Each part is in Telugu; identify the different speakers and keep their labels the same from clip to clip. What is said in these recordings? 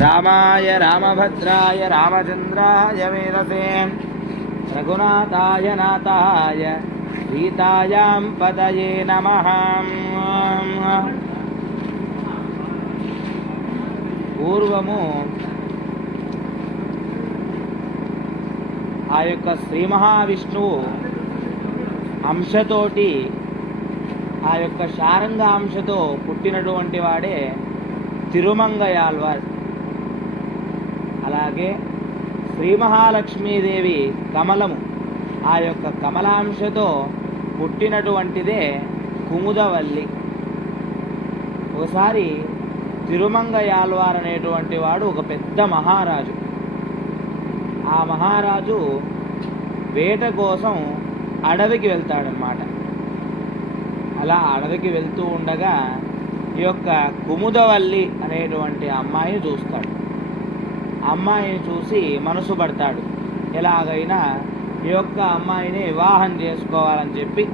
Speaker 1: రామాయ రామభద్రాయ రామచంద్రాయ వేదసే రఘునాథాయ నాథాయ సీతాయాం పదయే నమ. పూర్వము ఆ యొక్క శ్రీ మహావిష్ణువు అంశతోటి ఆ యొక్క శారంగ అంశతో పుట్టినటువంటి వాడే తిరుమంగయాల్వార్. అలాగే శ్రీ మహాలక్ష్మీదేవి కమలము. ఆ యొక్క కమలాంశతో పుట్టినటువంటిదే కుముదవల్లి. ఒకసారి తిరుమంగయాల్వార్ అనేటువంటి వాడు ఒక పెద్ద మహారాజు. ఆ మహారాజు వేట కోసం అడవికి వెళ్తాడనమాట అలా అడవికి వెళ్తూ ఉండగా ఈ యొక్క కుముదవల్లి అనేటువంటి అమ్మాయిని చూస్తాడు. అమ్మాయిని చూసి మనసు పడతాడు. ఎలాగైనా ఈ యొక్క అమ్మాయిని వివాహం చేసుకోవాలని చెప్పి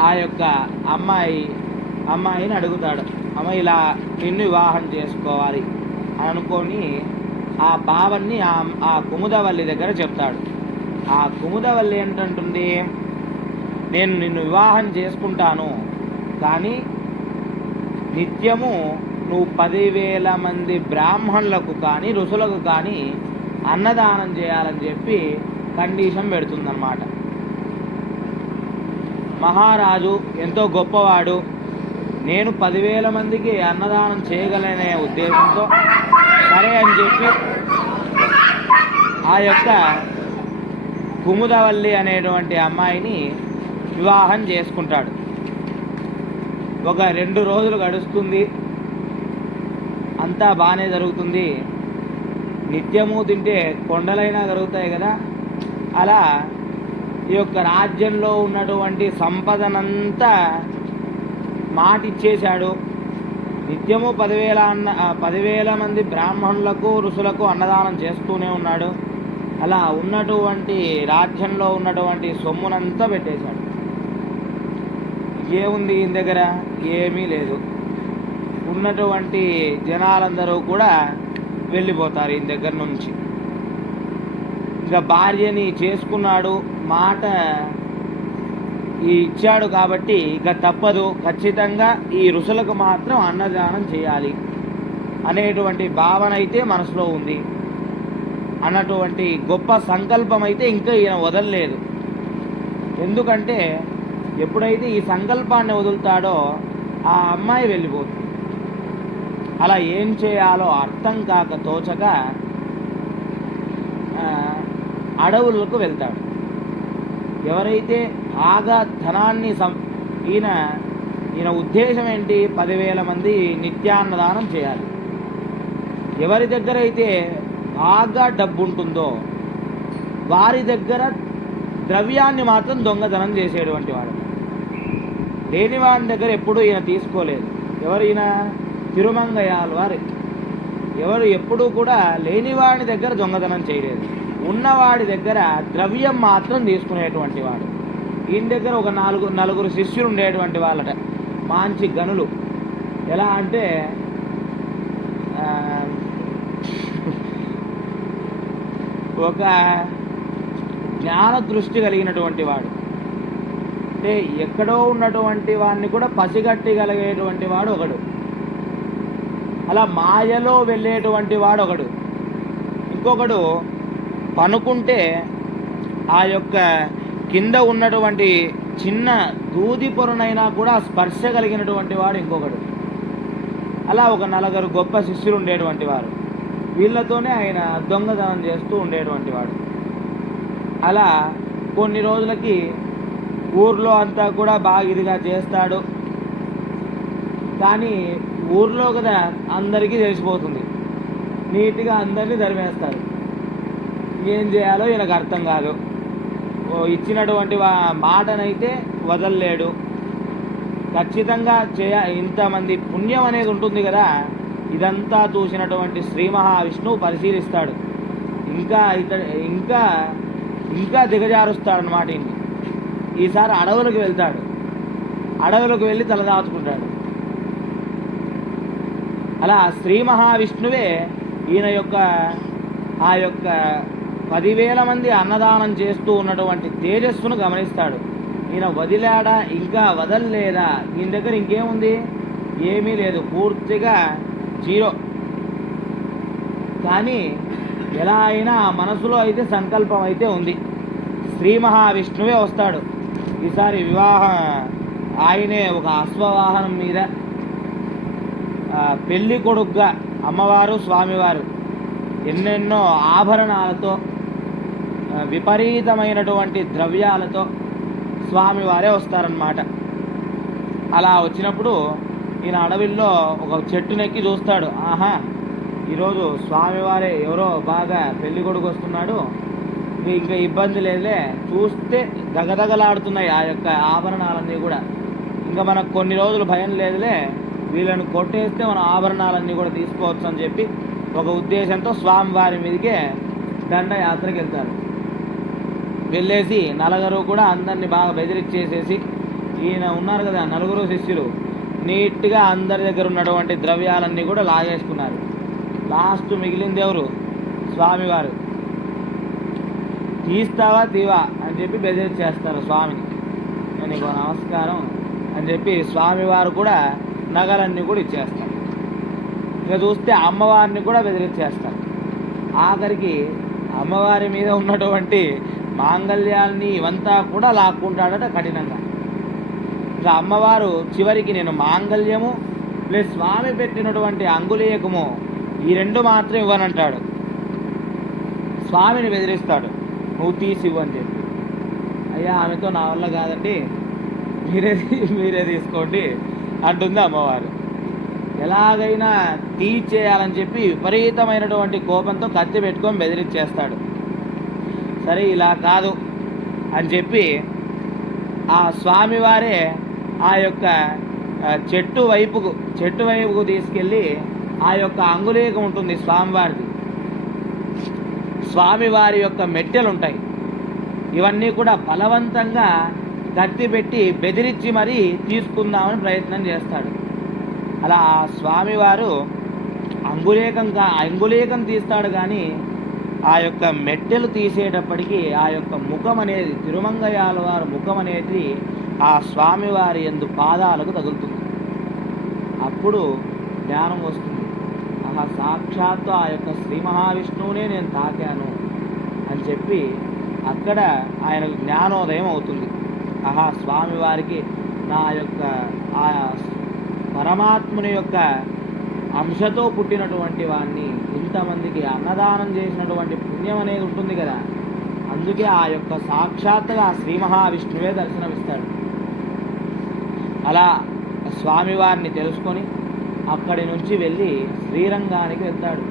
Speaker 1: ఆ యొక్క అమ్మాయి అమ్మాయిని అడుగుతాడు. అమ్మ ఇలా నిన్ను వివాహం చేసుకోవాలి అని అనుకొని ఆ భావాన్ని ఆ ఆ కుముదవల్లి దగ్గర చెప్తాడు. ఆ కుముదవల్లి ఏంటంటుంది? నేను నిన్ను వివాహం చేసుకుంటాను కానీ నిత్యము నువ్వు పదివేల మంది బ్రాహ్మణులకు కానీ ఋషులకు కానీ అన్నదానం చేయాలని చెప్పి కండిషన్ పెడుతుందన్నమాట. మహారాజు ఎంతో గొప్పవాడు. నేను పదివేల మందికి అన్నదానం చేయగలనే ఉద్దేశంతో సరే అని చెప్పి ఆ యొక్క కుముదవల్లి అనేటువంటి అమ్మాయిని వివాహం చేసుకుంటాడు. ఒక రెండు రోజులు గడుస్తుంది. అంతా బాగానే జరుగుతుంది. నిత్యము తింటే కొండలైనా జరుగుతాయి కదా? అలా ఈ యొక్క రాజ్యంలో ఉన్నటువంటి సంపదనంతా మాటిచ్చేశాడు. నిత్యము పదివేల అన్న పదివేల మంది బ్రాహ్మణులకు ఋషులకు అన్నదానం చేస్తూనే ఉన్నాడు. అలా ఉన్నటువంటి రాజ్యంలో ఉన్నటువంటి సొమ్మునంతా పెట్టేశాడు. ఏముంది ఈయన దగ్గర? ఏమీ లేదు. ఉన్నటువంటి జనాలందరూ కూడా వెళ్ళిపోతారు ఈయన దగ్గర నుంచి. ఇంకా భార్యని చేసుకున్నాడు మాట ఈ ఇచ్చాడు కాబట్టి ఇక తప్పదు. ఖచ్చితంగా ఈ ఋషులకు మాత్రం అన్నదానం చేయాలి అనేటువంటి భావన అయితే మనసులో ఉంది. అన్నటువంటి గొప్ప సంకల్పం అయితే ఇంకా ఈయన వదలలేదు. ఎందుకంటే ఎప్పుడైతే ఈ సంకల్పాన్ని వదులుతాడో ఆ అమ్మాయి వెళ్ళిపోతుంది. అలా ఏం చేయాలో అర్థం కాక తోచక అడవులకు వెళ్తాడు. ఎవరైతే బాగా ధనాన్ని సం ఈయన ఈయన ఉద్దేశం ఏంటి? పదివేల మంది నిత్యాన్నదానం చేయాలి. ఎవరి దగ్గర అయితే బాగా డబ్బు ఉంటుందో వారి దగ్గర ద్రవ్యాన్ని మాత్రం దొంగతనం చేసేటువంటి వాడు. లేనివాని దగ్గర ఎప్పుడూ ఈయన తీసుకోలేదు. ఎవరు ఈయన? తిరుమంగయాలు వారి. ఎవరు ఎప్పుడూ కూడా లేనివాడి దగ్గర దొంగతనం చేయలేదు. ఉన్నవాడి దగ్గర ద్రవ్యం మాత్రం తీసుకునేటువంటి వాడు. ఈయన దగ్గర ఒక నాలుగు నలుగురు శిష్యులు ఉండేటువంటి వాళ్ళట. మంచి గనులు. ఎలా అంటే ఒక జ్ఞాన దృష్టి కలిగినటువంటి వాడు. అంటే ఎక్కడో ఉన్నటువంటి వాడిని కూడా పసిగట్టగలిగేటువంటి వాడు ఒకడు అలా మాయలో వెళ్ళేటువంటి వాడు ఒకడు ఇంకొకడు పనుకుంటే ఆ యొక్క కింద ఉన్నటువంటి చిన్న దూది పొరనైనా కూడా స్పర్శ కలిగినటువంటి వాడు ఇంకొకడు. అలా ఒక నలుగురు గొప్ప శిష్యులు ఉండేటువంటి వారు. వీళ్ళతోనే ఆయన దొంగతనం చేస్తూ ఉండేటువంటి వాడు. అలా కొన్ని రోజులకి ఊర్లో అంతా కూడా బాగా ఇదిగా చేస్తాడు. కానీ ఊర్లో కదా అందరికీ తెలిసిపోతుంది. నీట్గా అందరినీ ధరిమేస్తారు ఏం చేయాలో ఈయనకు అర్థం కాదు. ఇచ్చినటువంటి మాటనైతే వదలలేడు. ఖచ్చితంగా చేయ ఇంతమంది పుణ్యం అనేది ఉంటుంది కదా ఇదంతా చూసినటువంటి శ్రీ మహావిష్ణువు పరిశీలిస్తాడు. ఇంకా ఇతడు ఇంకా ఇంకా దిగజారుస్తాడు అనమాట ఇంటి ఈసారి అడవులకు వెళ్తాడు. అడవులకు వెళ్ళి తలదాచుకుంటాడు అలా శ్రీ మహావిష్ణువే ఈయన యొక్క ఆ యొక్క పదివేల మంది అన్నదానం చేస్తూ ఉన్నటువంటి తేజస్సును గమనిస్తాడు. ఈయన వదిలాడా? ఇంకా వదలలేదా? ఈయన దగ్గర ఇంకేముంది? ఏమీ లేదు. పూర్తిగా జీరో. కానీ ఎలా అయినా మనసులో అయితే సంకల్పం అయితే ఉంది. శ్రీ మహావిష్ణువే వస్తాడు. ఈసారి వివాహ ఆయనే ఒక అశ్వవాహనం మీద ఆ, పెళ్ళి కొడుకుగా అమ్మవారు స్వామివారు ఎన్నెన్నో ఆభరణాలతో విపరీతమైనటువంటి ద్రవ్యాలతో స్వామివారే వస్తారన్నమాట. అలా వచ్చినప్పుడు ఈయన అడవిల్లో ఒక చెట్టునెక్కి చూస్తాడు. ఆహా ఈరోజు స్వామివారే ఎవరో బాగా పెళ్ళికొడుకు వస్తున్నాడు. ఇంక ఇంకా ఇబ్బంది లేదులే. చూస్తే దగదగలాడుతున్నాయి ఆ యొక్క ఆభరణాలన్నీ కూడా. ఇంకా మనకు కొన్ని రోజులు భయం లేదులే. వీళ్ళని కొట్టేస్తే మన ఆభరణాలన్నీ కూడా తీసుకోవచ్చు అని చెప్పి ఒక ఉద్దేశంతో స్వామివారి మీదకే దండయాత్రకి వెళ్తారు. వెళ్ళేసి నలుగురు కూడా అందరిని బాగా బెదిరించేసేసి ఈయన ఉన్నారు కదా నలుగురు శిష్యులు. నీట్గా అందరి దగ్గర ఉన్నటువంటి ద్రవ్యాలన్నీ కూడా లాగేసుకున్నారు. లాస్ట్ మిగిలింది ఎవరు? స్వామివారు. తీస్తావా తీవా అని చెప్పి బెదిరించేస్తారు స్వామిని. నీకు నమస్కారం అని చెప్పి స్వామివారు కూడా నగలన్నీ కూడా ఇచ్చేస్తారు. ఇక చూస్తే అమ్మవారిని కూడా బెదిరించేస్తారు ఆఖరికి అమ్మవారి మీద ఉన్నటువంటి మాంగళ్యాన్ని ఇవంతా కూడా లాక్కుంటాడట కఠినంగా. ఇక అమ్మవారు చివరికి నేను మాంగళ్యము ప్లస్ స్వామి పెట్టినటువంటి అంగుళీయకము ఈ రెండు మాత్రం ఇవ్వనంటాడు. స్వామిని బెదిరిస్తాడు. నువ్వు తీసి ఇవ్వు అని చెప్పి. అయ్యా ఆమెతో నా వల్ల కాదండి. మీరే మీరే తీసుకోండి అంటుంది అమ్మవారు. ఎలాగైనా తీర్చేయాలని చెప్పి విపరీతమైనటువంటి కోపంతో కత్తి పెట్టుకొని బెదిరించేస్తాడు. సరే ఇలా కాదు అని చెప్పి ఆ స్వామివారే ఆ యొక్క చెట్టు వైపుకు చెట్టు వైపుకు తీసుకెళ్ళి ఆ యొక్క అంగుళీకం ఉంటుంది స్వామివారిది. స్వామివారి యొక్క మెట్టెలు ఉంటాయి ఇవన్నీ కూడా బలవంతంగా కత్తి పెట్టి బెదిరించి మరీ తీసుకుందామని ప్రయత్నం చేస్తాడు. అలా ఆ స్వామివారు అంగులేకంగా అంగులేకం తీస్తాడు కానీ ఆ యొక్క మెట్టెలు తీసేటప్పటికి ఆ యొక్క ముఖం అనేది తిరుమంగయాల వారి ముఖం అనేది ఆ స్వామివారి ఎందు పాదాలకు తగులుతుంది. అప్పుడు జ్ఞానం వస్తుంది. ఆహా సాక్షాత్తు ఆ యొక్క శ్రీ మహావిష్ణువునే నేను తాకాను అని చెప్పి అక్కడ ఆయనకు జ్ఞానోదయం అవుతుంది. ఆహా స్వామివారికి నా యొక్క ఆ పరమాత్ముని యొక్క అంశతో పుట్టినటువంటి వాడిని ఇంతమందికి అన్నదానం చేసినటువంటి పుణ్యం అనేది ఉంటుంది కదా. అందుకే ఆ యొక్క సాక్షాత్తుగా ఆ శ్రీ మహావిష్ణువే దర్శనమిస్తాడు. అలా స్వామివారిని తెలుసుకొని అక్కడి నుంచి వెళ్ళి శ్రీరంగానికి వెళ్తాడు.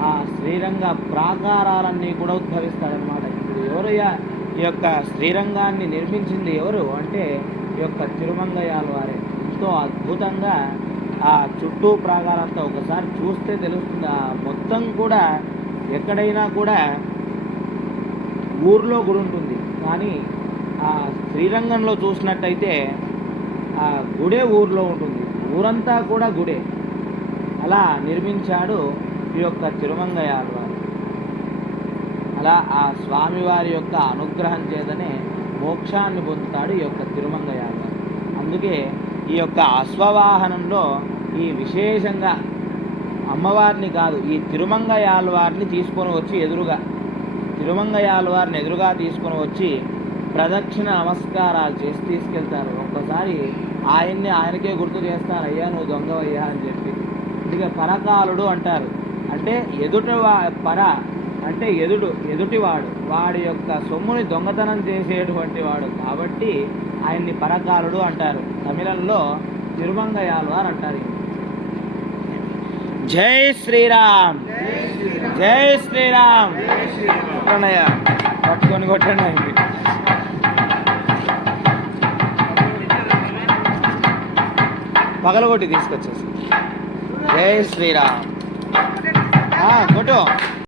Speaker 1: ఆ శ్రీరంగ ప్రాకారాలన్నీ కూడా ఉద్భవిస్తాడనమాట ఇప్పుడు ఎవరయ్యా ఈ యొక్క శ్రీరంగాన్ని నిర్మించింది ఎవరు అంటే ఈ యొక్క తిరుమంగయాల వారే. ఎంతో అద్భుతంగా ఆ చుట్టూ ప్రాగారంతా ఒకసారి చూస్తే తెలుస్తుంది. ఆ మొత్తం కూడా ఎక్కడైనా కూడా ఊర్లో గుడి ఉంటుంది. కానీ ఆ శ్రీరంగంలో చూసినట్టయితే ఆ గుడే ఊర్లో ఉంటుంది. ఊరంతా కూడా గుడే. అలా నిర్మించాడు ఈ యొక్క తిరుమంగయాలు వారు. అలా ఆ స్వామివారి యొక్క అనుగ్రహం చేతనే మోక్షాన్ని పొందుతాడు ఈ యొక్క తిరుమంగయాలు అందుకే ఈ యొక్క అశ్వవాహనంలో ఈ విశేషంగా అమ్మవారిని కాదు ఈ తిరుమంగయాల వారిని తీసుకొని వచ్చి ఎదురుగా తిరుమంగయాలవారిని ఎదురుగా తీసుకొని వచ్చి ప్రదక్షిణ నమస్కారాలు చేసి తీసుకెళ్తారు. ఒక్కసారి ఆయన్ని ఆయనకే గుర్తు చేస్తారు అయ్యా నువ్వు దొంగవయ్యా అని చెప్పి. ఇక పరకాలుడు అంటారు. అంటే ఎదుటి వా పర అంటే ఎదుడు ఎదుటివాడు. వాడి యొక్క సొమ్ముని దొంగతనం చేసేటువంటి వాడు కాబట్టి ఆయన్ని పరకాలుడు అంటారు. తమిళంలో తిరుమంగయాల్వార్ అంటారు. జై శ్రీరామ్! జై శ్రీరామ్! పట్టుకొని కొట్టండి పగలగొట్టి తీసుకొచ్చేసి. జై శ్రీరామ్. కొట్టు.